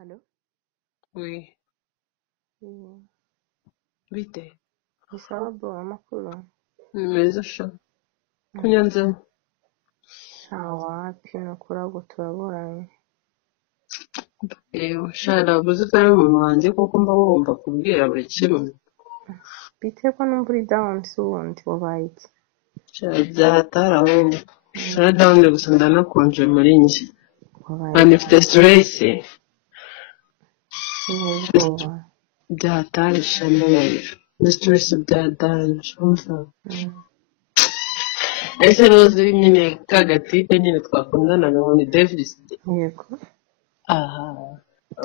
Allô? Oui, Oui. bite Bisaba bro amakuru. ni meza sha Mm. kunyanzeho Sha wapi nukuri ahubwo turaburanye. sha ntabwo uzi ko ari umuntu wanjye kuko mba wumva kubwira buri kimwe Biterwa numva uri down si ubundi wabaye iki? sha byahatari ahubwo sha down gusa ndanakonje muri njye Wabaye kandi iki? mfite stress N'ubwoba. byahatari sha ndababira ni stress byadanje umva Mm. ese rozi nyine kagatipe nyine twakundanaga ngo ni Davis Yego. aha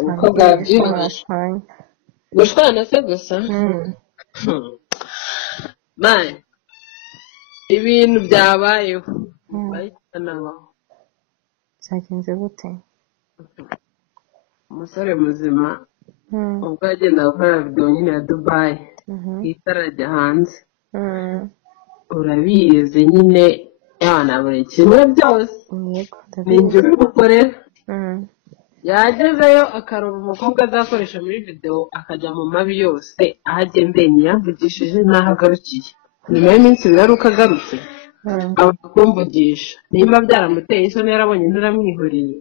uko Ambwira icyo bwabwira mwashwanye. gushwana se gusa man ibintu byabayeho bayitanabaho Byagenze gute? umusore muzima ubwo yagendaga gukora video nyine ya Dubai itarajya hanze urabizi nyine yana buri kimwe byose Yego ni njye ndabizi. ubimukorera yagezeyo akaroba umukobwa azakoresha muri video akajya mu mabi yose aho agendeye ntiyamvugishije n'aho agarukiye nyuma y'iminsi bigaruka agarutse aba kumvugisha nimba byaramuteye isoni yarabonye ntaramwihuriye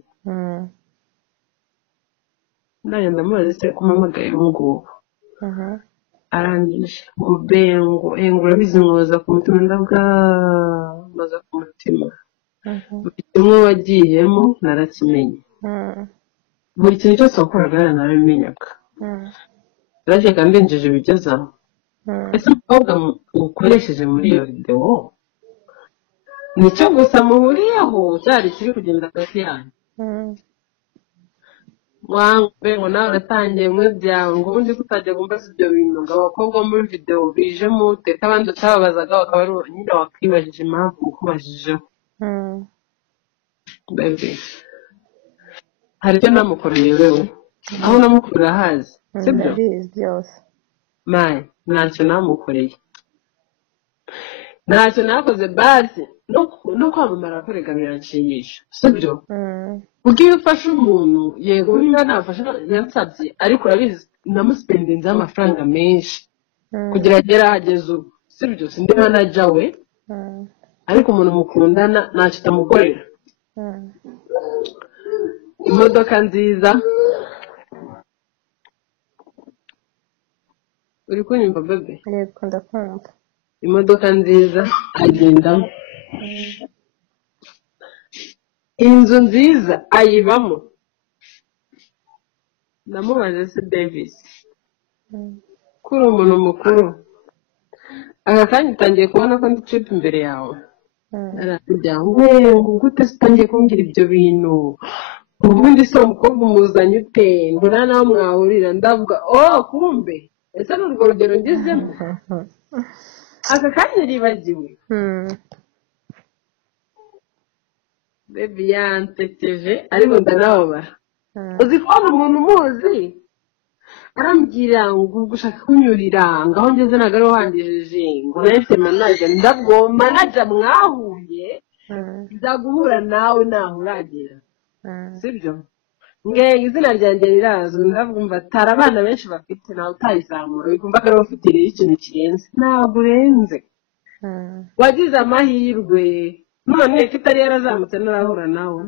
nanjye ndamubaza ese kumamagaye ngubu arangije ngo bengo urabizi mwoza ku mutima ndabwamaza ku mutima buri kimwe wagiyemo narakimenye buri kintu cyose wakoraga narabimenyaga narajyaga ndengeje bigezaho ese umukobwa ukoresheje muri iyo videwo nicyo gusa muhuriyeho cyari kiri kugenda hagati yanyu wangwe ngo nawe uratangiye muri byawe ngo ubundi kutajya gumbaza ibyo bintu ngo abakobwa muri videwo bije muteka abandi utababazaga bakaba ari nyine wakwibajije impamvu ukubajijeho baby hari icyo namukoreye wewe aho namukorera hazi sibyo ndabizi byose. mayi ntacyo namukoreye ntacyo nakoze basi no kwamamara kurega biranshimisha sibyo kuko iyo ufashe umuntu yego niba nafashe yansabye ariko urabizi namusipendinzeho amafaranga menshi kugira agere ahageze ubu sibyo sindi manager we ariko umuntu mukundana ntacyo utamukorera imodoka nziza uri kunyumva bebe Yego ndakumva. imodoka nziza agendamo inzu nziza ayibamo namubaje se Davis kuri umuntu mukuru aka kanya utangiye kubona ko ndi trip imbere yawe arambwira ngo gute utangiye kumbwira ibyo bintu ubundi se umukobwa umuzanye ute ngo nta naho mwahurira ndavuga kumbe ese ni urwo rugero ngezemo aka kanya ribagiwe bebi yansekeje ariko ndanababara uzi ko hari umuntu umuzi arambwira ngo gushaka kunyurira ngo aho ngeze ntabwo ari wangejeje ngo nahise manaja ndabwo manaja mwahuye nzaguhura nawe naho uragera sibyo nge izina ryanjye rirazwi ndabwumva atari abana benshi bafite nawe utayizamura bikumva ko ari ufite rero ikintu kirenze ntabwo urenze wagize amahirwe none ko itari yarazamutse narahura nawe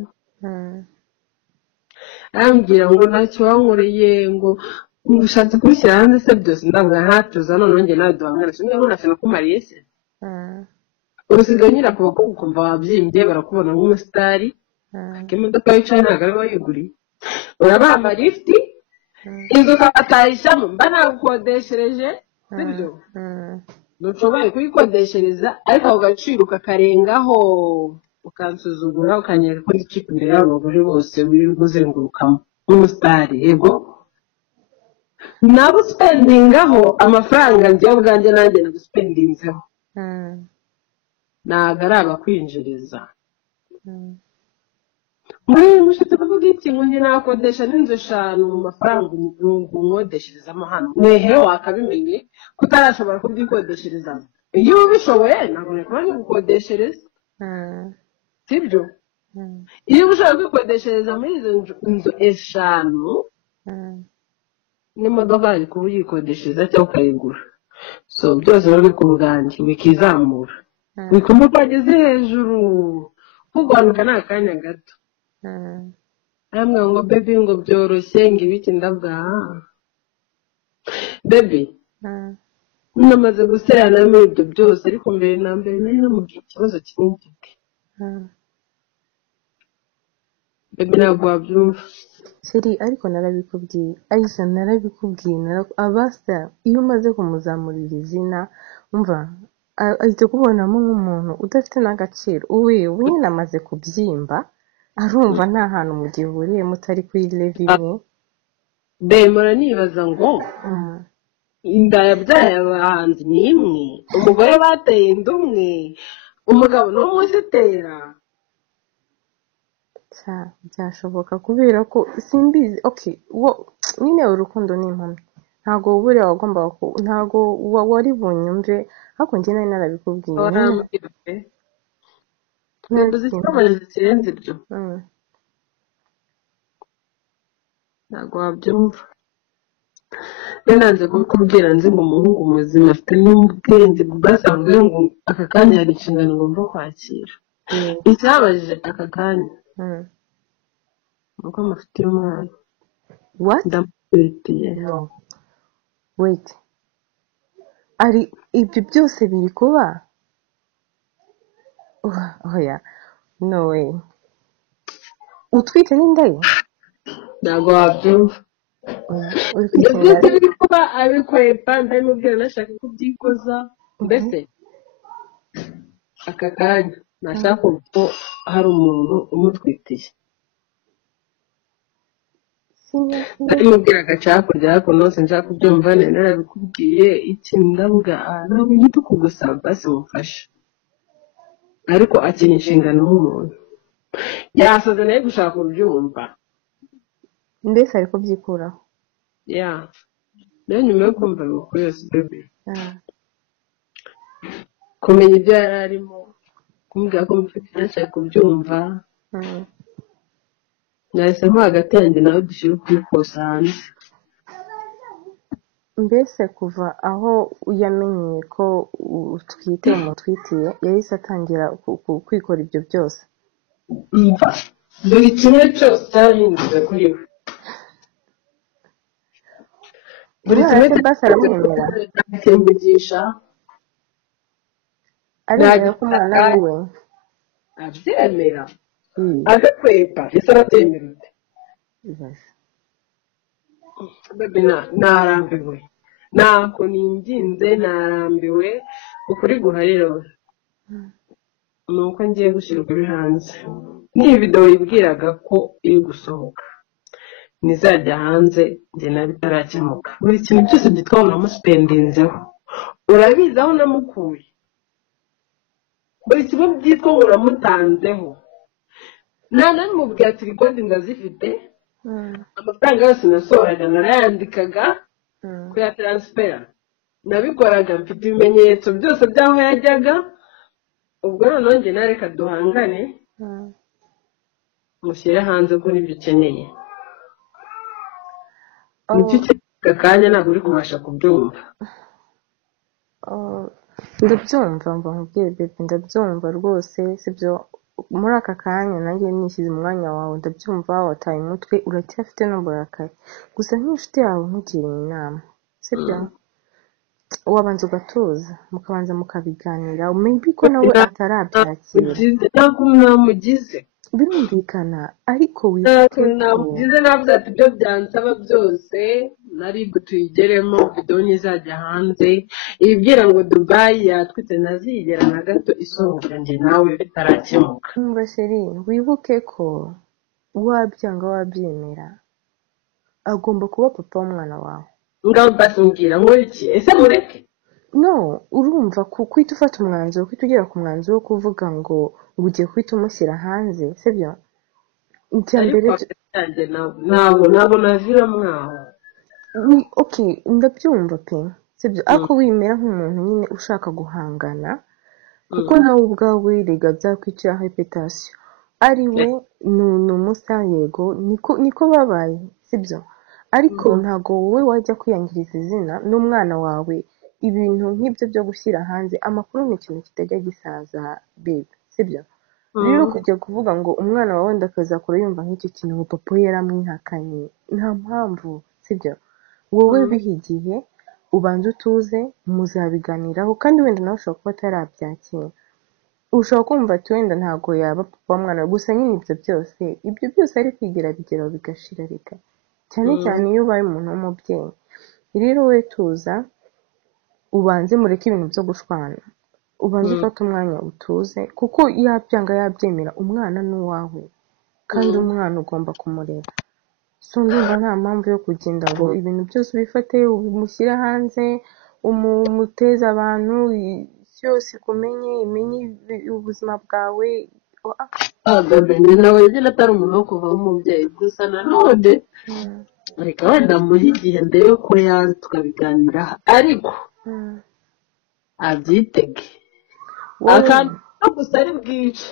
arambwira ngo ntacyo wankoreye ngo ushatse kubishyira hanze se byose ndabwo ntatuza noneho njye nawe duhangana kimwe ntunase no kumariye se urusigaye nyira ku bakobwa ukumva wabyimbye barakubona nk'umusitari imodoka wicaye ntabwo ari wayiguriye urabaha amalifiti inzu ukatayishyamo mba nagukodeshereje sibyo ntushoboye kuyikodeshereza ariko ako gaciro ukakarengaho ukansuzugura ukanyereka ko ndi cipe imbere y'abagore bose wirirwa uzengurukamo nk'umusitari yego nabo usipendingaho amafaranga njyewe ubwanjye nanjye nagusipendinzeho ntabwo ari abakwinjiriza mushatse kuvuga iki ngo njye nakodesha n'inzu 5 mu mafaranga umwodesherezamo hano mwehe wakabimenye kutarashobora kubyikodesherezamo iyo ubishoboye ntabwo kuba gukodeshereza sibyo iyo ushobora kwikodeshereza muri izo nzu 5 n'imodoka ari kuba uyikodeshereza cyangwa ukayigura so byose biba biri ku bwanjye bikizamura bikumva ko wageze hejuru kugabanuka ni akanya gato hamwe ngo bebi ngo byoroshye ngo ibiki ndabwaha bebi namaze guseranamo ibyo byose ariko mbere na mbere nari namubwiye ikibazo kimwe mfite bebi ntabwo wabyumva Seri ariko narabikubwiye Aisha narabikubwiye abasa iyo umaze kumuzamurira izina umva ahita kubonamo nk'umuntu udafite n'agaciro ubu nyine amaze kubyimba arumva nta hantu mu gihe uhuriye mutari kuri level imwe bemora nibaza ngo inda yabyaye abahanzi ni imwe umugore bateye inda umwe umugabo ni umwe uzitera byashoboka kubera ko simbizi nyine urukundo ni impamya ntabwo buriya wagombaga ntabwo wari bunyumve ariko njye nari narabikubwiye uzi ikibazo kirenze ibyo ntabwo wabyumva nanze kubikubwira nzi ngo umuhungu muzima afite n'ubwenge bwasanzwe ngo aka kanya hari inshingano ngomba kwakira icyabajije aka kanya nuko mufitiye umwana ndamufitiye wait ari ibyo byose biri kuba oya no way utwite n'inda ye ntabwo wabyumva ibyo byose biri kuba abikwepa ndabimubwira nashaka kubyikoza mbese aka kanya nashaka ko hari umuntu umutwitiye ndabimubwira agashaka kurya ariko nose nshaka kubyumva narabikubwiye iki ndabwa ntabwo gito kugusaba basi mufashe ariko akeneye inshingano nk'umuntu yasaze nawe gushaka kubyumva mbese ari kubyikuraho rero nyuma yo kumva amakuru yose bebe kumenya ibyo yari arimo kumubwira ko mufite nashaka kubyumva nahisemo hagati yanjye nawe dushyire ukuri kose hanze mbese kuva aho yamenyeye ko utwite umutwitiye yahise atangira kwikora ibyo byose buri kimwe cyose cyarahindutse kuri we buri kimwe cyose aramwemera akimugisha aremera ko umwana ari we abyemera agakwepa ese arabyemera ute bebe narambiwe ntako ninginze narambiwe ukuri guharira we ni uko ngiye gushyira ukuri hanze n'iyi videwo yibwiraga ko iri gusohoka ntizajya hanze njye nawe bitarakemuka buri kintu cyose byitwa ngo namusipendinzeho urabizi aho namukuye buri kimwe byitwa ngo uramutanzeho nta namubwira ati rikodi ndazifite amafaranga yose nasohoraga narayandikaga kuya taransifera nabikoraga mfite ibimenyetso byose by'aho yajyaga ubwo noneho njye nareka duhangane mushyire hanze ko nibyo ukeneye nicyo ukeneye akanya ntabwo uri kubasha kubyumva ndabyumva mva nkubwire bebe ndabyumva rwose sibyo muri aka kanya nanjye nishyize umwanya wawe ndabyumva wataye umutwe uracyafite n'uburakari gusa nk'inshuti yawe nkugiriye inama sibyo wabanza ugatuza mukabanza mukabiganira maybe ko nawe atarabyakira ntabwo mwamugize birumvikana ariko wibuke namugize navuze ati ibyo byansaba byose naribwo tuyigeremo videwo ntizajya hanze ibibwira ngo Dubai yatwitse ntazigera na gato isohoka njye nawe bitarakemuka umva sheri wibuke ko wabyanga wabyemera agomba kuba papa w'umwana wawe ngaho mbasumbwira ngo iki ese mureke no urumva kwita ufata umwanzuro kwita ugera ku mwanzuro wo kuvuga ngo ugiye kwita umushyira hanze sibyo mbere ntabwo navira mwaho okay ndabyumva pe sibyo ariko wimera nk'umuntu nyine ushaka guhangana kuko nawe ubwawe rega byakwicira hypertension ari we ni umusa yego niko babaye sibyo ariko ntabwo wowe wajya kwiyangiriza izina n'umwana wawe ibintu nk'ibyo byo gushyira hanze. Amakuru ni ikintu kitajya gisaza babe, sibyo? Rero kujya kuvuga ngo umwana wawe wenda akazakura yumva nk'icyo kintu ngo papa we yaramwihakanye, nta mpamvu, sibyo? Wowe biha igihe, ubanza utuze, muzabiganiraho, kandi wenda nawe ushobora kuba atarabyakira. Ushobora kumva ati wenda ntabwo yaba papa w'umwana, gusa nyine ibyo byose ari kwigira bigeraho bigashira reka, cyane cyane iyo ubaye umuntu w'umubyeyi. Rero we tuza, ubanze mureke ibintu byo gushwana, ubanze ufate umwanya utuze, kuko yabyanga yabyemera, umwana ni uwawe kandi umwana ugomba kumurera. So ndumva nta mpamvu yo kugenda ngo ibintu byose ubifate umushyire hanze, umuteze abantu, isi yose ikumenye, imenye ubuzima bwawe. ni nawe nyine atari umuntu wo kuvaho umubyeyi, gusa nanone reka wenda muri igihe ndebe ko yaza tukabiganiraho, ariko abyitege akantu gusa ari bwice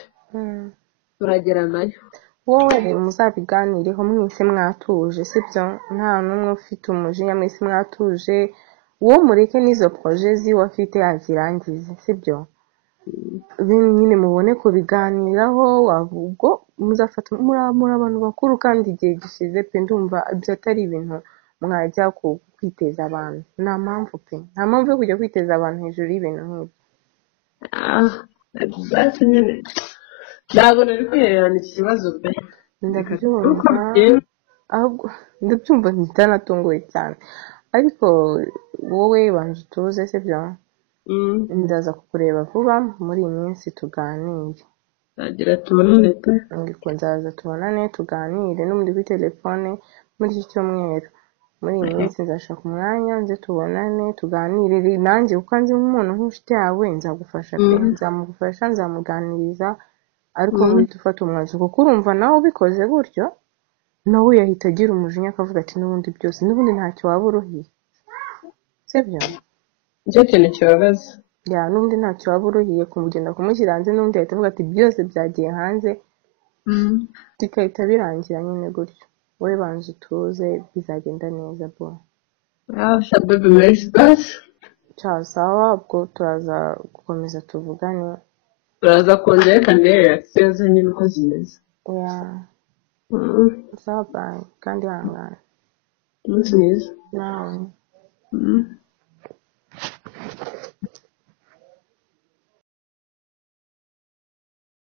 turagera nayo. Wowe muzabiganireho mwese mwatuje, sibyo? Nta n'umwe ufite umujinya, mwese mwatuje, uwo mureke n'izo proje ziwe afite azirangize, sibyo? Nyine mubone kubiganiraho, ubwo muzafata muri abantu bakuru, kandi igihe gishize pe ndumva ibyo atari ibintu mwajya kwiteza abantu. Nta mpamvu pe, nta mpamvu yo kujya kwiteza abantu hejuru y'ibintu nk'ibyo. ntabwo nari kwihererana iki kibazo pe. Ndabyumva ntitanatunguye cyane, ariko wowe banza utuze, sibyo? Ndaza kukureba vuba muri iyi minsi tuganire. Nzagira tubonane pe. Nzaza tubonane tuganire n'ubundi kuri telefone muri iki cyumweru. Muri iyi minsi nzashaka umwanya nze tubonane tuganire, nanjye kuko nzi nk'umuntu nk'inshuti yawe nzagufasha pe, nzamugufasha, nzamuganiriza, ariko ntihite ufata umwanzuro, kuko urumva nawe ubikoze gutyo nawe yahita agira umujinya akavuga ati n'ubundi byose, n'ubundi ntacyo waba uruhiye, sibyo? Nicyo kintu kibabaza. N'ubundi ntacyo waba uruhiye kumugenda kumushyira hanze, n'ubundi ahita avuga ati byose byagiye hanze, bigahita birangira nyine gutyo. Wowe banza utuze, bizagenda neza bo. Shababi merci basi. Sawa, ubwo turaza gukomeza tuvugane. Turaza kongera kandi reaction ze nyine uko zimeze. Sawa bye, kandi hangana. Umunsi mwiza. Nawe.